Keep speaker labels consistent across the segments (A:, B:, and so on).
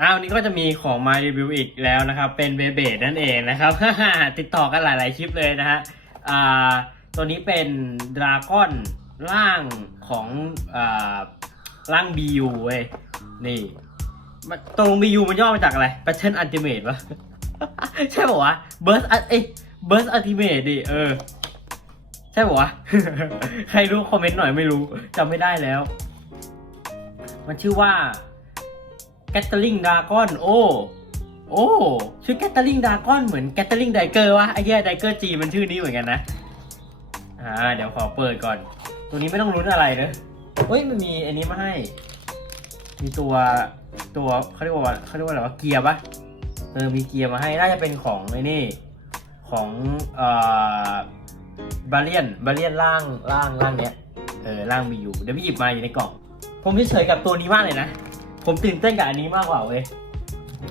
A: อ้าววันนี้ก็จะมีของมารีวิวอีกแล้วนะครับ เป็นเบเบดนั่นเองนะครับ ติดต่อกันหลาย ๆ คลิปเลยนะฮะอ่าตัวนี้เป็นดราก้อนร่างของอ่าร่างบียูเว้ยนี่มันตรงบียูมันย่อมาจากอะไร Pattern Ultimate วะใช่ป่าวะ Burst เอ้ย Burst Ultimate ดิเออ ใช่ป่าวะ ใครรู้คอมเมนต์หน่อยไม่รู้จำไม่ได้แล้ว มันชื่อว่า แกตเตอร์ลิงดากอนโอ้โอ้ชื่อแกตเตอร์ลิงดากอนเหมือนแกตเตอร์ลิงไดเกอร์วะไอ้แย่ไดเกอร์จีมันชื่อนี้เหมือนกันนะอ่าเดี๋ยวขอเปิดก่อน ตัวนี้ไม่ต้องลุ้นอะไรเนอะเฮ้ยมันมีอันนี้มาให้ มีตัวตัวเขาเรียกว่าเขาเรียกว่าอะไรวะเกียร์ปะเออมีเกียร์มาให้น่าจะเป็นของไอ้นี่ของเอ่อบาเลียนบาเลียนล่างล่างล่างเนี้ยเออล่างมีอยู่เดี๋ยวพี่หยิบมาอยู่ในกล่องผมเฉยๆกับตัวนี้มากเลยนะ ผมตื่นเต้นกับอันนี้มากกว่าเว้ย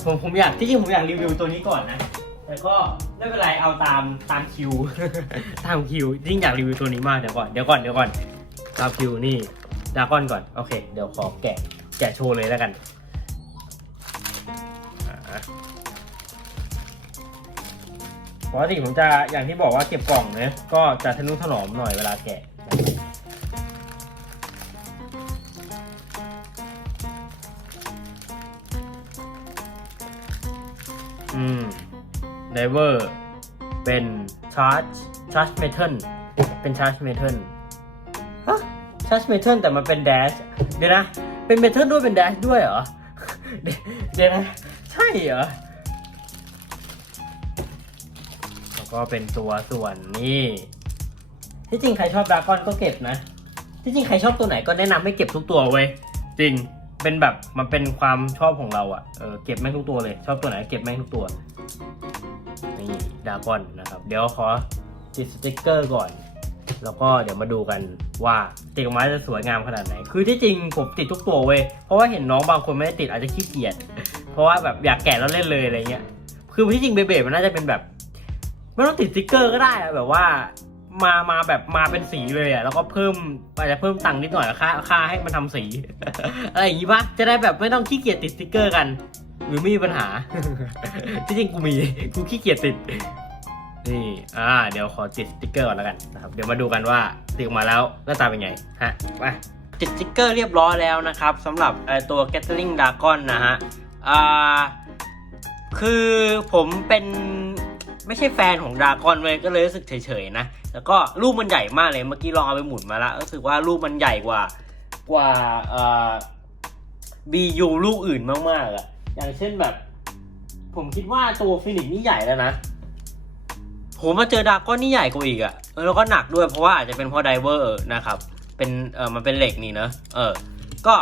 A: ผมผมอยากที่จริงผมอยากรีวิวตัวนี้ก่อนนะ แต่ก็ไม่เป็นไรเอาตามตามคิว ตามคิวยิ่งอยากรีวิวตัวนี้มากเดี๋ยวก่อนเดี๋ยวก่อนเดี๋ยวก่อนตามคิวนี่ดาก้อนก่อนโอเค เดี๋ยวขอแกะแกะโชว์เลยแล้วกันอ่าปกติผมจะอย่างที่บอกว่าเก็บกล่องเนะก็จะทะนุถนอมหน่อยเวลาแกะ อืมไดเวอร์เป็นชาร์จชาร์จเมทัลเป็นชาร์จเมทัลฮะชาร์จเมทัลแต่มันเป็นแดชเดี๋ยวนะ เป็นเมทัลด้วยเป็นแดชด้วยเหรอ เดี๋ยวนะ ใช่เหรอ แล้วก็เป็นตัวส่วนนี่ที่จริงใครชอบดราก้อนก็เก็บนะ ที่จริงใครชอบตัวไหนก็แนะนำให้เก็บทุกตัวเว้ยจริง เป็นแบบมันเป็นความชอบของเราอะ่ะเออเก็บแม่งทุกตัวเลย ชอบตัวไหนเก็บแม่งทุกตัวนี่ดากอนนะครับ เดี๋ยวขอติดสติกเกอร์ก่อน แล้วก็เดี๋ยวมาดูกันว่าติดออกมาจะสวยงามขนาดไหน คือที่จริงผมติดทุกตัวเว้ยเพราะว่าเห็นน้องบางคนไม่ได้ติดอาจจะขี้เกียจเพราะว่าแบบอยากแกะแล้วเล่นเลยอะไรเงี้ยคือที่จริงเบเบมันน่าจะเป็นแบบไม่ต้องติดสติกเกอร์ก็ได้แบบว่า มามาแบบมาเป็นสีเลยอะแล้วก็เพิ่มอาจจะเพิ่มตังค์นิดหน่อยค่าค่าให้มันทำสี อะไรอย่างงี้ปะจะได้แบบไม่ต้องขี้เกียจติดสติกเกอร์กัน หรือไม่มีปัญหา ที่จริงกูมีกูขี้เกียจติดนี่อ่าเดี๋ยวขอติดสติกเกอร์ก่อนแล้วกันนะครับเดี๋ยวมาดูกันว่าติดออกมาแล้วหน้าตาเป็นไงฮะไปติดสติกเกอร์เรียบร้อยแล้วนะครับสำหรับตัว Gathering Dragon นะฮะอ่าคือผมเป็น ไม่ใช่แฟนของดากอนเลยก็เลยรู้สึกเฉยๆนะ แล้วก็รูปมันใหญ่มากเลยเมื่อกี้ลองเอาไปหมุนมาแล้วรู้สึกว่ารูปมันใหญ่กว่ากว่าเอ่อ BU ลูกอื่นมากๆอะอย่างเช่นแบบ ผมคิดว่าตัวฟินิกนี่ใหญ่แล้วนะผมมาเจอดากอนนี่ใหญ่กว่าอีกอะแล้วก็หนักด้วยเพราะว่าอาจจะเป็นเพราะไดเวอร์นะครับ เป็นเออมันเป็นเหล็กนี่เนอะเออ ก็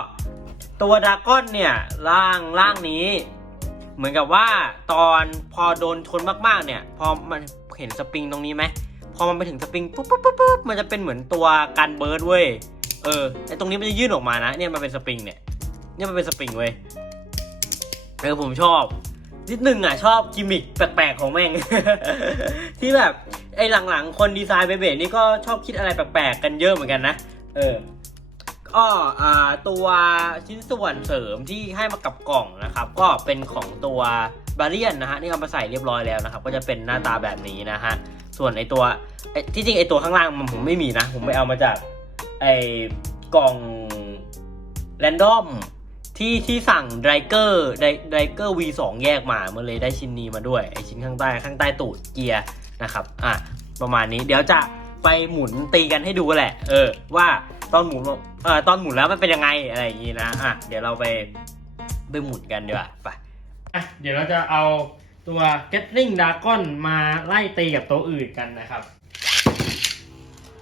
A: ตัวดากอนเนี่ยร่างร่างนี้ เหมือนกับว่าตอนพอโดนชนมากๆเนี่ยพอมันเห็นสปริงตรงนี้ไหมพอมันไปถึงสปริงปุ๊บปุ๊บปุ๊บปุ๊บมันจะเป็นเหมือนตัวกันเบิร์ดเว้ยเออไอตรงนี้มันจะยื่นออกมานะเนี่ยมันเป็นสปริงเนี่ยเนี่ยมันเป็นสปริงเว้ยเออผมชอบนิดนึงอะชอบกิมมิคแปลกๆของแม่ง ที่แบบไอหลังๆ คนดีไซน์เบเบนี่ก็ชอบคิดอะไรแปลกๆกันเยอะเหมือนกันนะ เออ ก็อ่าตัวชิ้นส่วนเสริมที่ให้มากับกล่องนะครับ ก็เป็นของตัวบาเลียนนะฮะนี่เอามาใส่เรียบร้อยแล้วนะครับ ก็จะเป็นหน้าตาแบบนี้นะฮะส่วนไอตัวที่จริงไอตัวข้างล่างมันผมไม่มีนะ ผมไปเอามาจากไอกล่องแรนดอมที่ที่สั่งไดเกอร์ไดเกอร์ V2 แยกมาเมันเลยได้ชิ้นนี้มาด้วยไอชิ้นข้างใต้ข้างใต้ตูดเกียร์นะครับอะประมาณนี้เดี๋ยวจะไปหมุนตีกันให้ดูแหละ เออ ว่าตอนหมุน เอ่อตอนหมุนแล้วมันเป็นยังไงอะไรอย่างงี้นะอะเดี๋ยวเราไปไปหมุนกันดีกว่าไปอะเดี๋ยวเราจะเอาตัว Gatling Dragon มาไล่ตีกับตัวอื่นกันนะครับ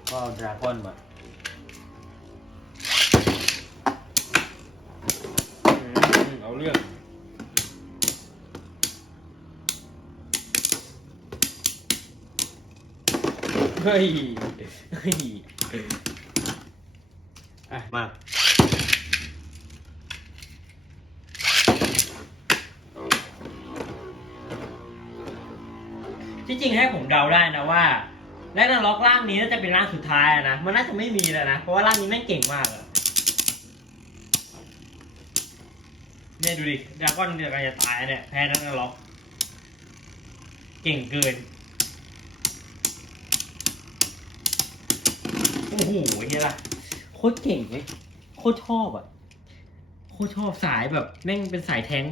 A: ก็เอา Dragon มาอืมเอาเรื่อง เฮ้ย เฮ้ย ที่จริงให้ผมเดาได้นะว่าแรกนาล็อกร่างนี้น่าจะเป็นร่างสุดท้ายอะนะ มันน่าจะไม่มีแล้วนะ เพราะว่าร่างนี้แม่งเก่งมากอะเนี่ยดูดิดราก้อนเนี่ยกำลังจะตายเนี่ยแพ้นั่นล็อก เก่งเกิน โอ้โหเฮียล่ะโคตรเก่งเลยโคตรชอบอะโคตรชอบสายแบบแม่งเป็นสายแท้ง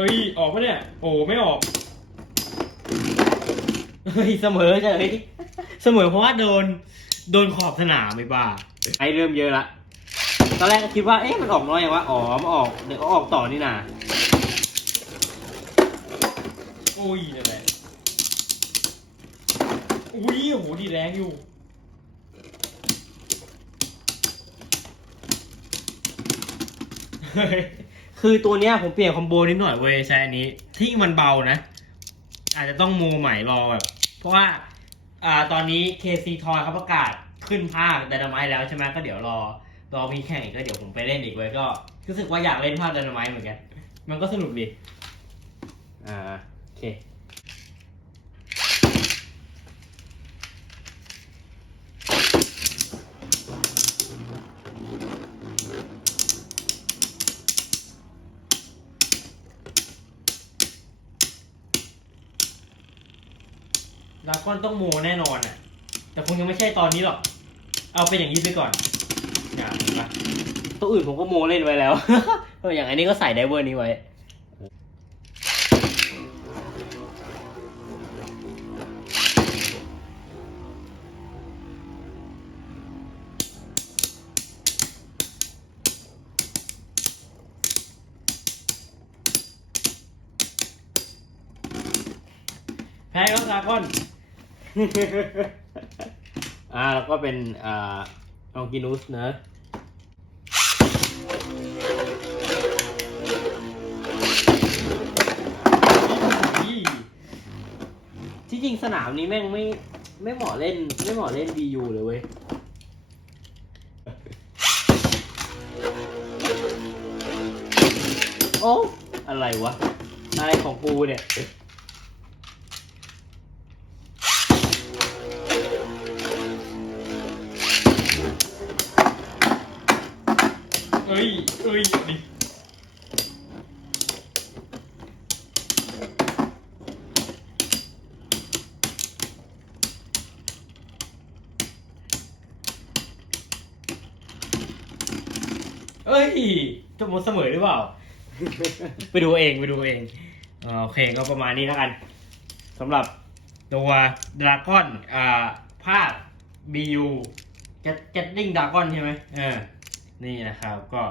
A: อ้ย ออกปะเนี่ย โอ้ไม่ออก เฮ้ย เสมอเฉยเสมอเพราะว่าโดน โดนขอบสนามไม่บ้าไอเริ่มเยอะละ ตอนแรกก็คิดว่า เอ๊ะ มันออกน้อยอย่างวะ อ๋อมันออก เดี๋ยวก็ออกต่อนี่นาโอ้ยนั่นแหละอุ้ย โอ้โห ดีแรงอยู่ คือตัวเนี้ยผมเปลี่ยนคอมโบนิดหน่อยเว้ยใช้อันนี้ที่มันเบานะ อาจจะต้องโมใหม่รอแบบเพราะว่าอ่าตอนนี้ KC ทอยเขาประกาศขึ้นภาคไดนาไมต์แล้วใช่ไหมก็เดี๋ยวรอรอมีแข่งอีกก็เดี๋ยวผมไปเล่นอีกเว้ยก็รู้สึกว่าอยากเล่นภาคไดนาไมต์เหมือนกัน มันก็สนุกดีอ่าโอเค ดราก้อนต้องโมแน่นอนอะ แต่คงยังไม่ใช่ตอนนี้หรอก เอาเป็นอย่างนี้ไปก่อนอย่าเห็นปะตัวอื่นผมก็โมเล่นไว้แล้วเอออย่างอันนี้ก็ใส่ไดเวอร์นี้ไว้แพ้ก็ดราก้อน อ่าแล้วก็เป็นอ่าลองกินุสเนอะที่จริงสนามนี้แม่งไม่ไม่เหมาะเล่น ไม่เหมาะเล่น BU เลยเว้ยโอ้อะไรวะอะไรของกูเนี่ย เอ้ยเอ้ยดิเอ้ยจะหมดเสมอหรือเปล่า ไปดูเองไปดูเองอ่าโอเคก็ประมาณนี้แล้วกันสำหรับตัวดราก้อนอ่าภาค BU จะจะดิ้งดราก้อนใช่ไหมเออ นี่นะครับก็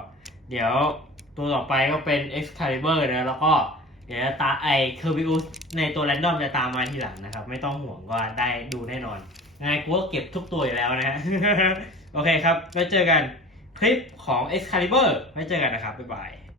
A: เดี๋ยวตัวต่อไปก็เป็น Excalibur นะแล้วก็เดี๋ยวตาไอเคอร์บิอุสในตัวแรนดอมจะตามมาทีหลังนะครับ ไม่ต้องห่วงว่าได้ดูแน่นอนยังไงกูก็เก็บทุกตัวอยู่แล้วนะฮะโอเคครับไว้เจอกันคลิปของ Excalibur ไว้เจอกันนะครับ บ๊ายบาย